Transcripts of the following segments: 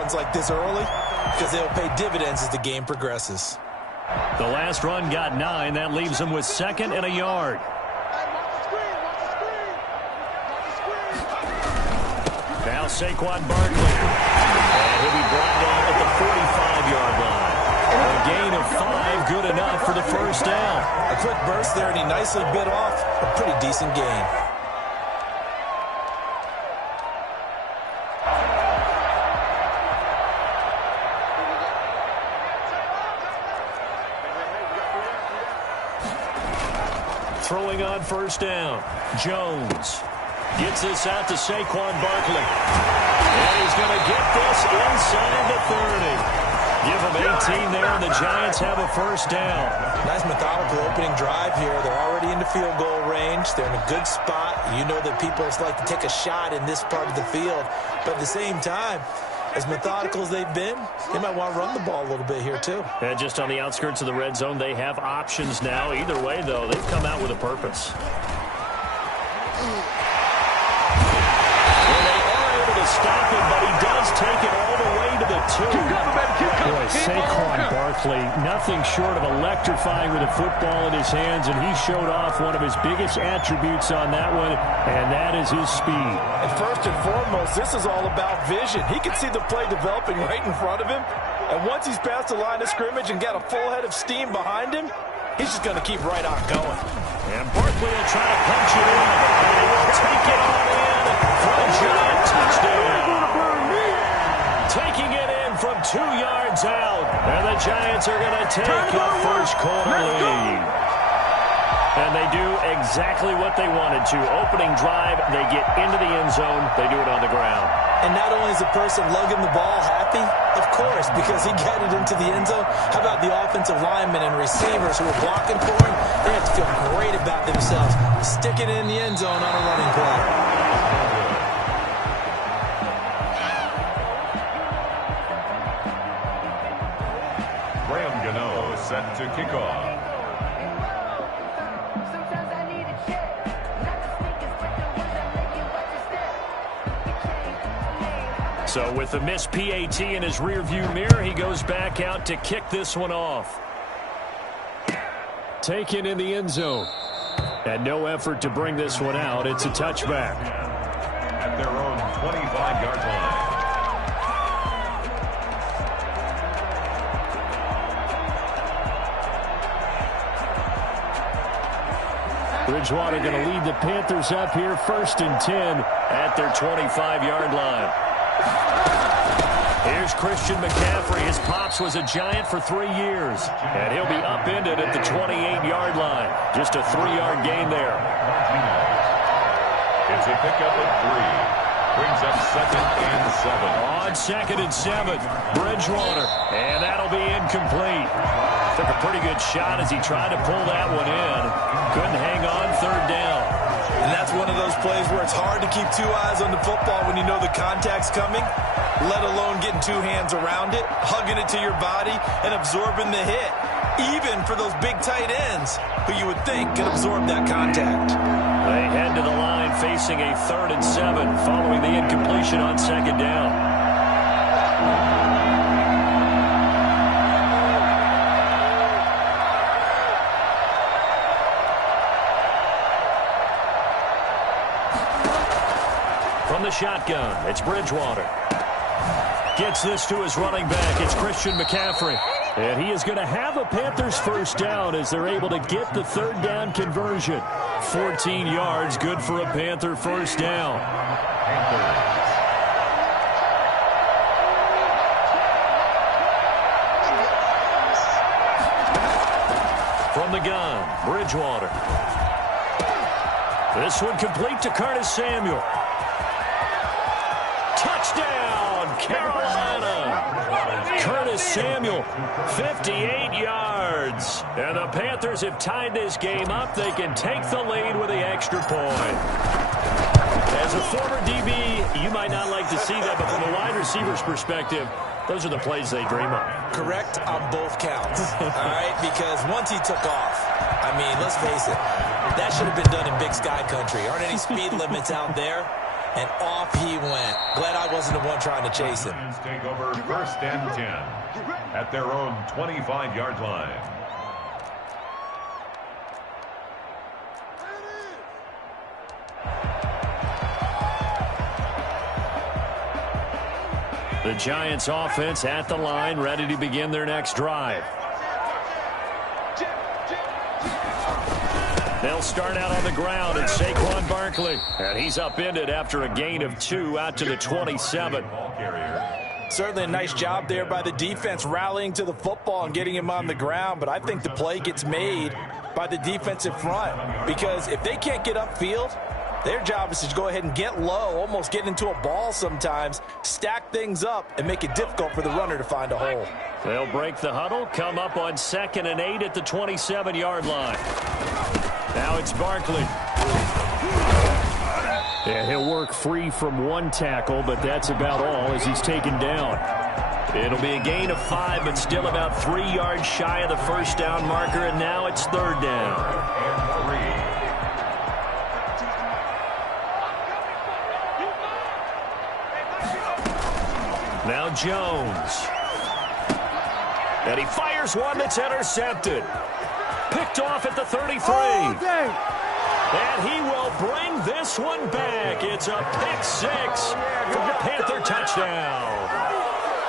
runs like this early because they'll pay dividends as the game progresses. The last run got 9. That leaves him with 2nd and a yard. Now Saquon Barkley. And he'll be brought down at the 45-yard line. A gain of 5, good enough for the first down. A quick burst there, and he nicely bit off a pretty decent gain. Throwing on first down. Jones gets this out to Saquon Barkley. And he's going to get this inside the 30. Give him 18 there, and the Giants have a first down. Nice methodical opening drive here. They're already into field goal range. They're in a good spot. You know that people like to take a shot in this part of the field. But at the same time, as methodical as they've been, they might want to run the ball a little bit here too. And just on the outskirts of the red zone, they have options now. Either way, though, they've come out with a purpose. And they are able to stop him, but he does take it all the way to the 2. Boy, Saquon Barkley, nothing short of electrifying with a football in his hands, and he showed off one of his biggest attributes on that one, and that is his speed. And first and foremost, this is all about vision. He can see the play developing right in front of him, and once he's past the line of scrimmage and got a full head of steam behind him, he's just going to keep right on going. And Barkley will try to punch it in, and he will take it on in for a giant touchdown. Taking it in from 2 yards out, and the Giants are going to take a first quarter lead. And they do exactly what they wanted to. Opening drive, they get into the end zone. They do it on the ground. And not only is the person lugging the ball happy, of course, because he got it into the end zone. How about the offensive linemen and receivers who are blocking for him? They have to feel great about themselves. Stick it in the end zone on a running play. Set to kick off. So with the missed PAT in his rearview mirror, he goes back out to kick this one off. Taken in the end zone. And no effort to bring this one out. It's a touchback. At their own 25-yard line. Bridgewater going to lead the Panthers up here, 1st and 10 at their 25-yard line. Here's Christian McCaffrey. His pops was a Giant for 3 years, and he'll be upended at the 28-yard line. Just a 3-yard gain there. It's a pickup of 3. Brings up 2nd and 7. On 2nd and 7, Bridgewater, and that'll be incomplete. Took a pretty good shot as he tried to pull that one in. Couldn't hang on, 3rd down. And that's one of those plays where it's hard to keep 2 eyes on the football when you know the contact's coming, let alone getting 2 hands around it, hugging it to your body, and absorbing the hit. Even for those big tight ends who you would think could absorb that contact. They head to the line facing a 3rd and 7 following the incompletion on 2nd down. From the shotgun, it's Bridgewater. Gets this to his running back. It's Christian McCaffrey. And he is going to have a Panthers first down as they're able to get the 3rd down conversion. 14 yards, good for a Panther first down. From the gun, Bridgewater. This one complete to Curtis Samuel. Touchdown, Carolina! Curtis Samuel, 58 yards. And the Panthers have tied this game up. They can take the lead with the extra point. As a former DB, you might not like to see that, but from a wide receiver's perspective, those are the plays they dream of. Correct on both counts, all right? Because once he took off, I mean, let's face it, that should have been done in Big Sky Country. Aren't any speed limits out there? And off he went. Glad I wasn't the one trying to chase him. Take over 1st and 10 at their own 25-yard line. The Giants offense at the line, ready to begin their next drive. They'll start out on the ground, and Saquon Barkley. And he's upended after a gain of 2 out to the 27. Certainly a nice job there by the defense rallying to the football and getting him on the ground. But I think the play gets made by the defensive front. Because if they can't get upfield, their job is to go ahead and get low, almost get into a ball sometimes, stack things up, and make it difficult for the runner to find a hole. They'll break the huddle, come up on 2nd and 8 at the 27-yard line. Now it's Barkley. Yeah, he'll work free from 1 tackle, but that's about all as he's taken down. It'll be a gain of 5, but still about 3 yards shy of the first down marker, and now it's 3rd down. Now Jones. And he fires one that's intercepted. Picked off at the 33. And he will bring this one back. It's a pick 6 for a Panther touchdown.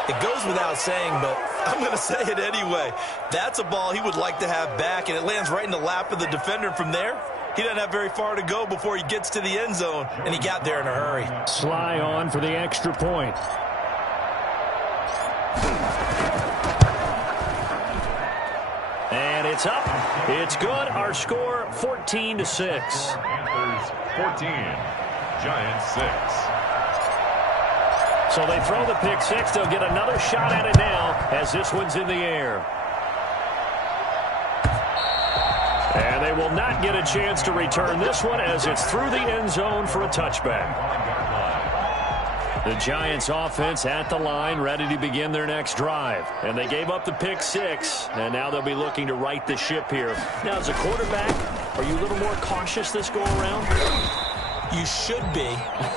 It goes without saying, but I'm going to say it anyway. That's a ball he would like to have back, and it lands right in the lap of the defender. From there, he doesn't have very far to go before he gets to the end zone, and he got there in a hurry. Sly on for the extra point. And it's up. It's good. Our score, 14-6. Panthers 14, Giants 6. So they throw the pick 6. They'll get another shot at it now as this one's in the air. And they will not get a chance to return this one as it's through the end zone for a touchback. The Giants offense at the line, ready to begin their next drive. And they gave up the pick 6, and now they'll be looking to right the ship here. Now, as a quarterback, are you a little more cautious this go-around? You should be,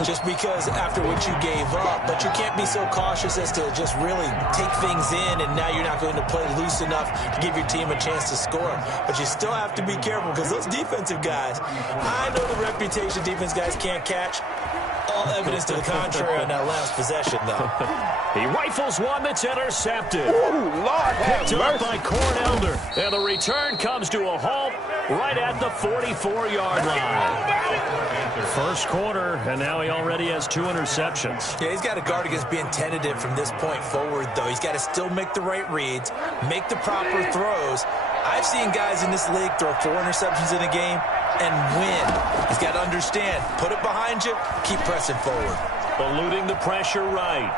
just because after what you gave up. But you can't be so cautious as to just really take things in, and now you're not going to play loose enough to give your team a chance to score. But you still have to be careful because those defensive guys, I know the reputation defense guys can't catch. All evidence to the contrary on that last possession, though. He rifles one that's intercepted. Ooh, Lord, picked up by Cornelder. And the return comes to a halt right at the 44-yard line. First quarter, and now he already has 2 interceptions. Yeah, he's got to guard against being tentative from this point forward, though. He's got to still make the right reads, make the proper throws. I've seen guys in this league throw 4 interceptions in a game and win. He's got to understand, put it behind you, keep pressing forward. Eluding the pressure right.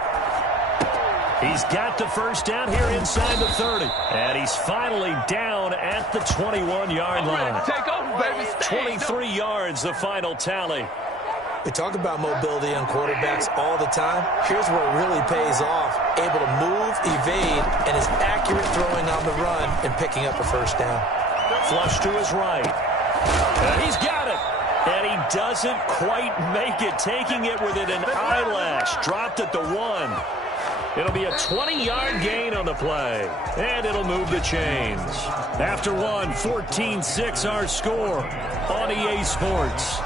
He's got the first down here inside the 30. And he's finally down at the 21-yard line. Take over, baby. 23 yards, the final tally. We talk about mobility on quarterbacks all the time. Here's where it really pays off. Able to move, evade, and is accurate throwing on the run and picking up a first down. Flush to his right. And he's got it. And he doesn't quite make it, taking it within an eyelash. Dropped at the 1. It'll be a 20-yard gain on the play. And it'll move the chains. After one, 14-6 our score on EA Sports.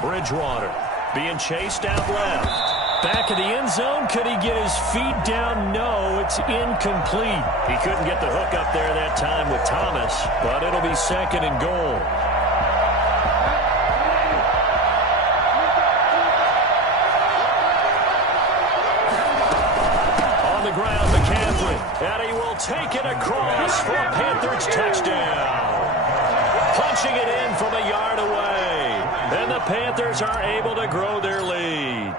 Bridgewater being chased out left. Back of the end zone. Could he get his feet down? No, it's incomplete. He couldn't get the hook up there that time with Thomas, but it'll be 2nd and goal. On the ground, McCaffrey, and he will take it across for a Panthers touchdown. Punching it in from a yard away. And the Panthers are able to grow their lead.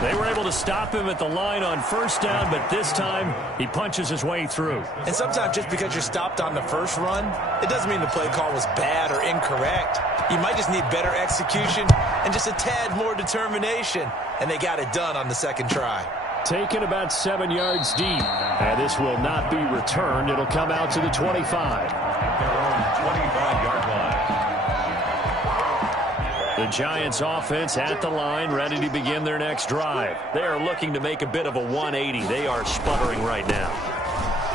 They were able to stop him at the line on first down, but this time he punches his way through. And sometimes just because you're stopped on the first run, it doesn't mean the play call was bad or incorrect. You might just need better execution and just a tad more determination. And they got it done on the second try. Taken about 7 yards deep. And this will not be returned. It'll come out to the 25. Their own 25-yard line. The Giants offense at the line, ready to begin their next drive. They are looking to make a bit of a 180. They are sputtering right now.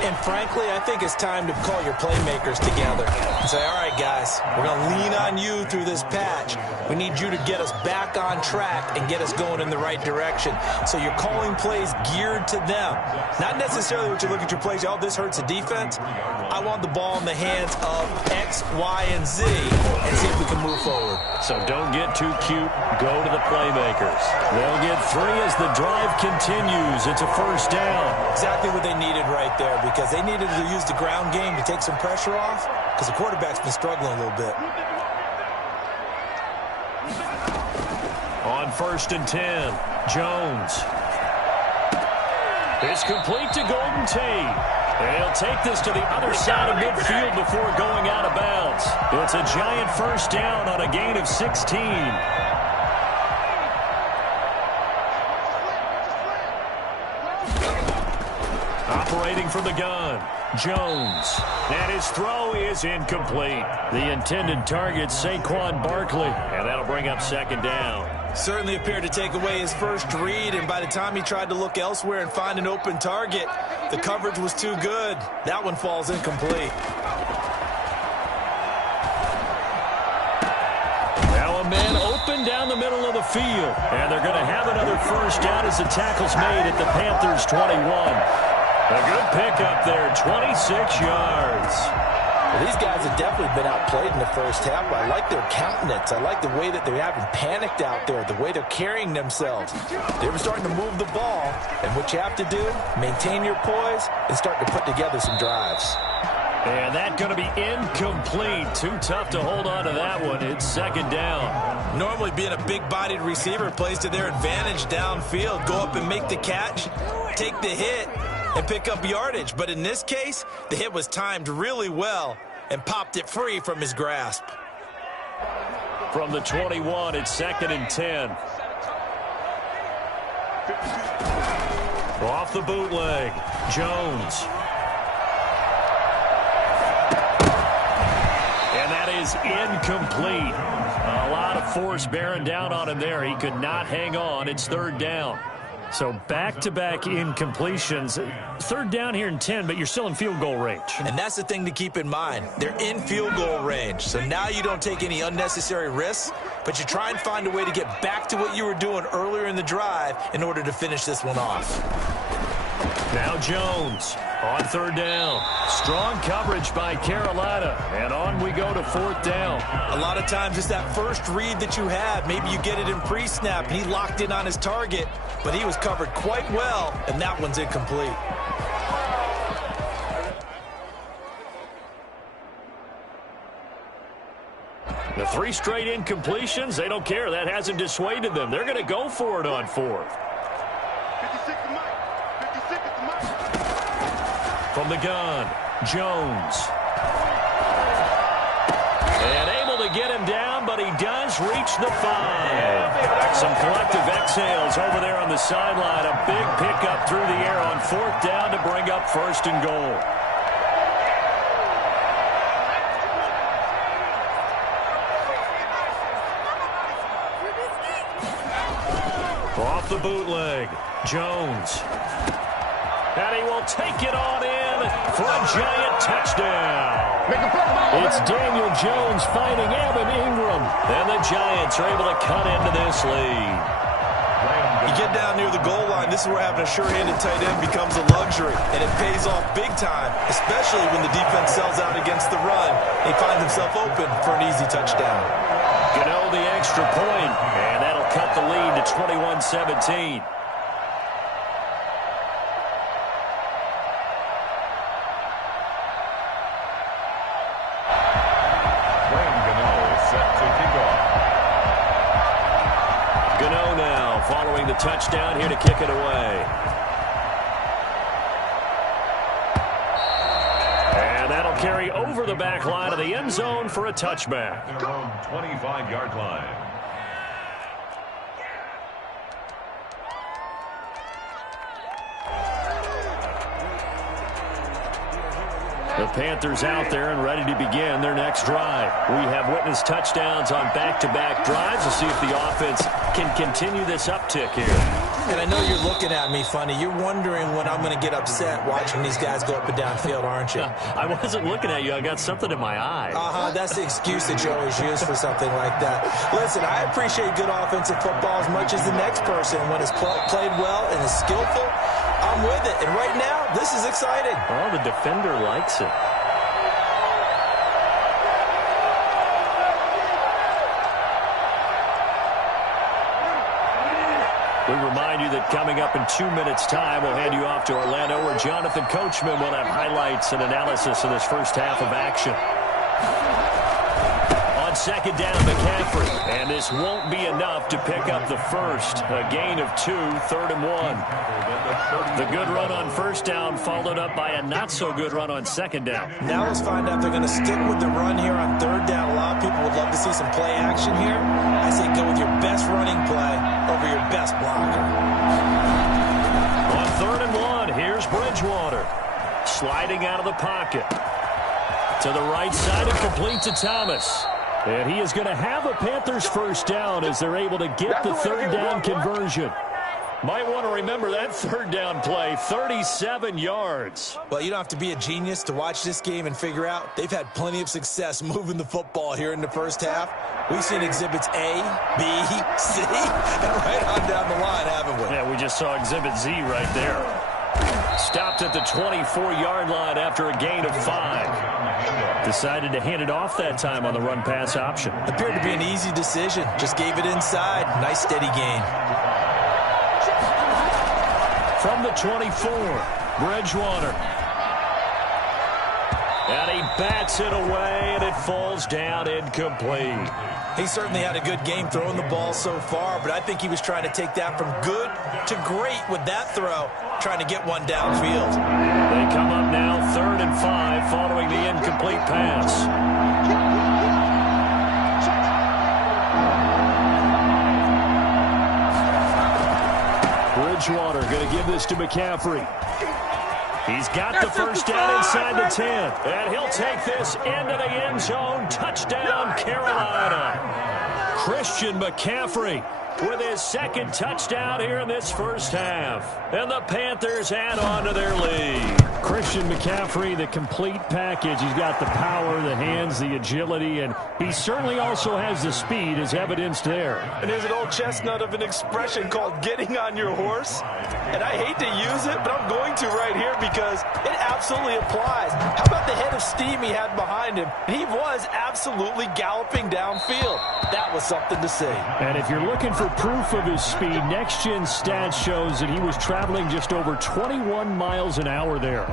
And frankly, I think it's time to call your playmakers together and say, all right, guys, we're going to lean on you through this patch. We need you to get us back on track and get us going in the right direction. So you're calling plays geared to them. Not necessarily what you look at your plays, oh, this hurts the defense. I want the ball in the hands of X, Y, and Z and see if we can move forward. So don't get too cute. Go to the playmakers. They'll get 3 as the drive continues. It's a first down. Exactly what they needed right there, because they needed to use the ground game to take some pressure off, because the quarterback's been struggling a little bit. On 1st and 10, Jones. It's complete to Golden Tate. And he'll take this to the other side of midfield before going out of bounds. It's a Giant first down on a gain of 16. Operating from the gun, Jones. And his throw is incomplete. The intended target, Saquon Barkley. And that'll bring up second down. Certainly appeared to take away his first read, and by the time he tried to look elsewhere and find an open target, the coverage was too good. That one falls incomplete. Now a man open down the middle of the field. And they're going to have another first down as the tackle's made at the Panthers' 21. A good pickup there, 26 yards. Well, these guys have definitely been outplayed in the first half. I like their countenance. I like the way that they're having panicked out there, the way they're carrying themselves. They were starting to move the ball, and what you have to do, maintain your poise and start to put together some drives. And that's going to be incomplete. Too tough to hold on to that one. It's second down. Normally being a big-bodied receiver plays to their advantage downfield. Go up and make the catch, take the hit, and pick up yardage. But in this case, the hit was timed really well and popped it free from his grasp. From the 21, it's 2nd and 10. Off the bootleg, Jones. And that is incomplete. A lot of force bearing down on him there. He could not hang on. It's 3rd down. So back-to-back incompletions. 3rd down here in 10, but you're still in field goal range. And that's the thing to keep in mind. They're in field goal range. So now you don't take any unnecessary risks, but you try and find a way to get back to what you were doing earlier in the drive in order to finish this one off. Now Jones on 3rd down. Strong coverage by Carolina. And on we go to 4th down. A lot of times it's that first read that you have. Maybe you get it in pre-snap and he locked in on his target, but he was covered quite well, and that one's incomplete. The 3 straight incompletions, they don't care. That hasn't dissuaded them. They're going to go for it on 4th. From the gun, Jones. And able to get him down, but he does reach the 5. Some collective exhales over there on the sideline. A big pickup through the air on 4th down to bring up 1st and goal. Off the bootleg, Jones. And he will take it on in for a Giant touchdown. It's Daniel Jones fighting Evan Ingram. And the Giants are able to cut into this lead. You get down near the goal line, this is where having a sure-handed tight end becomes a luxury. And it pays off big time, especially when the defense sells out against the run. He finds himself open for an easy touchdown. Gano the extra point, and that'll cut the lead to 21-17. the touchdown here to kick it away. And that'll carry over the back line of the end zone for a touchback. Their own 25-yard line. The Panthers out there and ready to begin their next drive. We have witnessed touchdowns on back-to-back drives. We'll see if the offense can continue this uptick here. And I know you're looking at me funny. You're wondering when I'm going to get upset watching these guys go up and down field, aren't you? I wasn't looking at you. I got something in my eye. That's the excuse that you always use for something like that. Listen, I appreciate good offensive football as much as the next person. When it's played well and is skillful, I'm with it. And right now, this is exciting. Oh, the defender likes it. We remind you that coming up in 2 minutes' time, we'll hand you off to Orlando, where Jonathan Coachman will have highlights and analysis of this first half of action. On second down, McCaffrey. And this won't be enough to pick up the first. A gain of 2, 3rd and 1. The good run on first down followed up by a not-so-good run on second down. Now let's find out if they're going to stick with the run here on third down. A lot of people would love to see some play action here. I say go with your best running play over your best blocker. On 3rd and 1, here's Bridgewater. Sliding out of the pocket. To the right side and complete to Thomas. And he is going to have a Panthers first down as they're able to get the third down conversion. Might want to remember that third down play, 37 yards. Well, you don't have to be a genius to watch this game and figure out they've had plenty of success moving the football here in the first half. We've seen exhibits A, B, C, and right on down the line, haven't we? Yeah, we just saw exhibit Z right there. Stopped at the 24-yard line after a gain of 5. Decided to hand it off that time on the run-pass option. Appeared to be an easy decision. Just gave it inside. Nice steady gain. From the 24, Bridgewater. And he bats it away, and it falls down incomplete. He certainly had a good game throwing the ball so far, but I think he was trying to take that from good to great with that throw, trying to get one downfield. They come up now 3rd and 5 following the incomplete pass. Bridgewater going to give this to McCaffrey. He's got the first down inside the 10. And he'll take this into the end zone. Touchdown, Carolina. Christian McCaffrey with his second touchdown here in this first half. And the Panthers add on to their lead. Christian McCaffrey, the complete package. He's got the power, the hands, the agility, and he certainly also has the speed as evidenced there. And there's an old chestnut of an expression called getting on your horse. And I hate to use it, but I'm going to right here because it absolutely applies. How about the head of steam he had behind him? He was absolutely galloping downfield. That was something to see. And if you're looking for proof of his speed, Next Gen Stats shows that he was traveling just over 21 miles an hour there.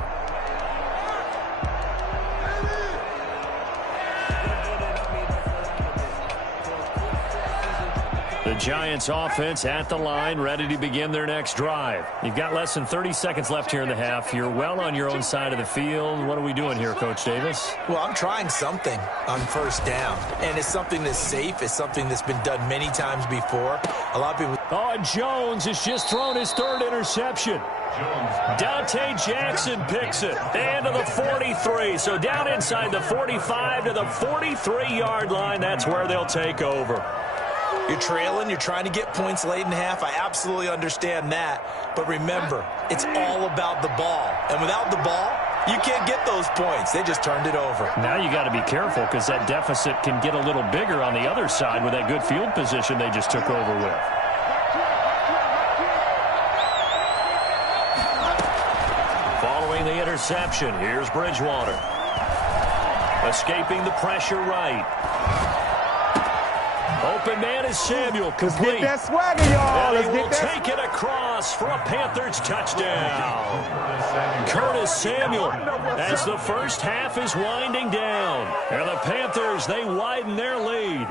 The Giants offense at the line, ready to begin their next drive. You've got less than 30 seconds left here in the half. You're well on your own side of the field. What are we doing here, Coach Davis? Well, I'm trying something on first down, and it's something that's safe. It's something that's been done many times before. A lot of people... Oh, Jones has just thrown his third interception. Dante Jackson picks it. And to the 43. So down inside the 45 to the 43-yard line. That's where they'll take over. You're trailing. You're trying to get points late in half. I absolutely understand that. But remember, it's all about the ball. And without the ball, you can't get those points. They just turned it over. Now you got to be careful because that deficit can get a little bigger on the other side with that good field position they just took over with. Following the interception, here's Bridgewater. Escaping the pressure right. Open man is Samuel, complete. Get that swagger, y'all. And he will take it across for a Panthers touchdown. Curtis Samuel as the first half is winding down. And the Panthers, they widen their lead.